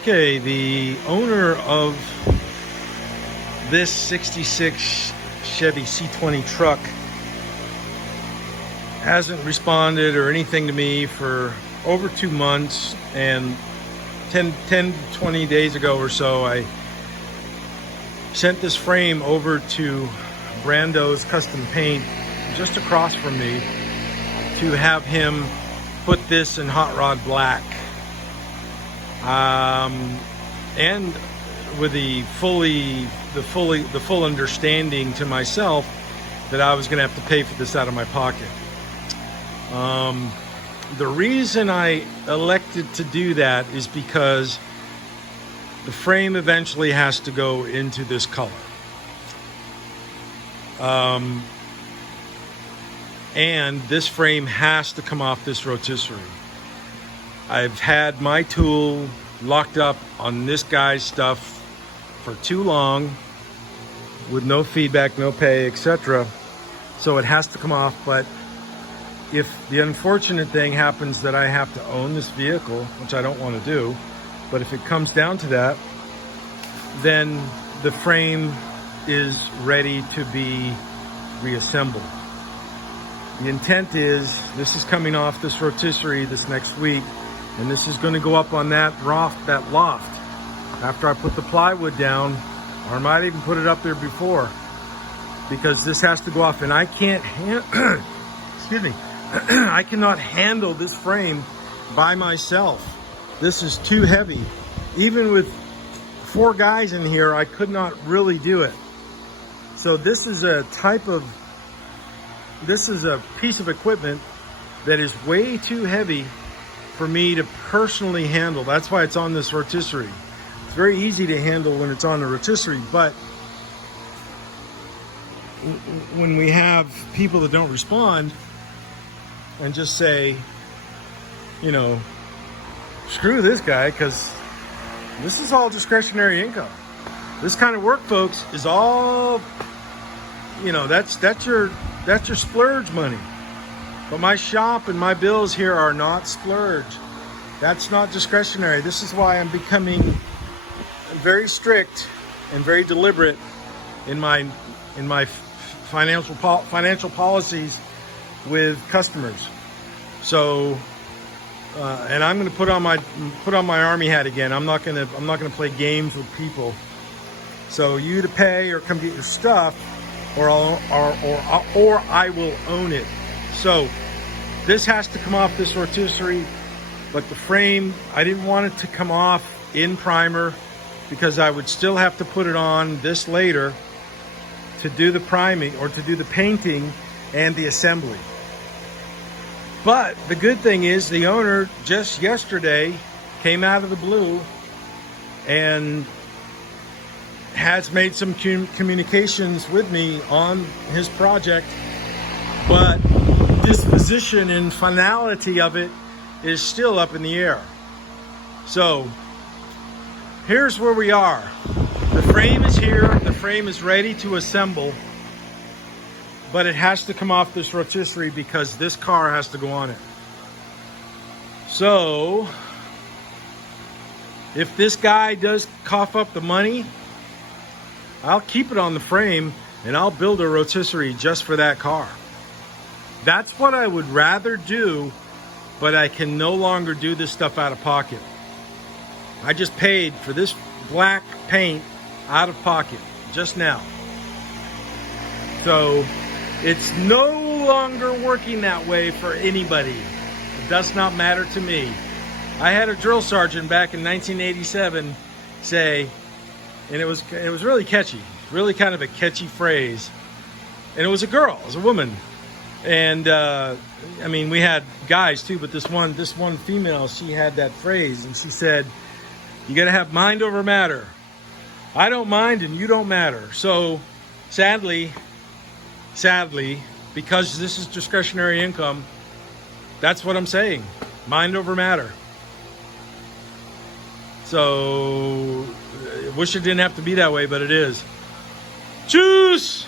Okay, the owner of this 66 Chevy C-20 truck hasn't responded or anything to me for over 2 months, and 20 days ago or so I sent this frame over to Brando's Custom Paint just across from me to have him put this in hot rod black, and with the full understanding to myself that I was going to have to pay for this out of my pocket. The reason I elected to do that is because the frame eventually has to go into this color. And this frame has to come off this rotisserie. I've had my tool locked up on this guy's stuff for too long with no feedback, no pay, etc. So it has to come off. But if the unfortunate thing happens that I have to own this vehicle, which I don't want to do, but if it comes down to that, then the frame is ready to be reassembled. The intent is, this is coming off this rotisserie this next week, and this is going to go up on that loft after I put the plywood down, or I might even put it up there before, because this has to go off, and I can't excuse me, I cannot handle this frame by myself. This is too heavy. Even with 4 guys in here, I could not really do it. So this is a piece of equipment that is way too heavy for me to personally handle. That's why it's on this rotisserie. It's very easy to handle when it's on the rotisserie, but when we have people that don't respond and just say, you know, screw this guy, because this is all discretionary income. This kind of work, folks, is all, you know, that's your splurge money. But my shop and my bills here are not splurge. That's not discretionary. This is why I'm becoming very strict and very deliberate in my financial policies with customers. So, and I'm going to put on my army hat again. I'm not going to play games with people. So you to pay or come get your stuff, or I will own it. So this has to come off this rotisserie, but the frame, I didn't want it to come off in primer, because I would still have to put it on this later to do the priming or to do the painting and the assembly. But the good thing is, the owner just yesterday came out of the blue and has made some communications with me on his project, but disposition and finality of it is still up in the air. So here's where we are. The frame is here, the frame is ready to assemble, but it has to come off this rotisserie because this car has to go on it. So if this guy does cough up the money, I'll keep it on the frame and I'll build a rotisserie just for that car. That's what I would rather do, but I can no longer do this stuff out of pocket. I just paid for this black paint out of pocket just now. So it's no longer working that way for anybody. It does not matter to me. I had a drill sergeant back in 1987 say, and it was really catchy, really kind of a catchy phrase. And it was a girl, it was a woman. And I mean, we had guys too, but this one female, she had that phrase, and she said, you gotta have mind over matter. I don't mind and you don't matter. So sadly, because this is discretionary income, that's what I'm saying. Mind over matter. So I wish it didn't have to be that way, but it is. Tschüss!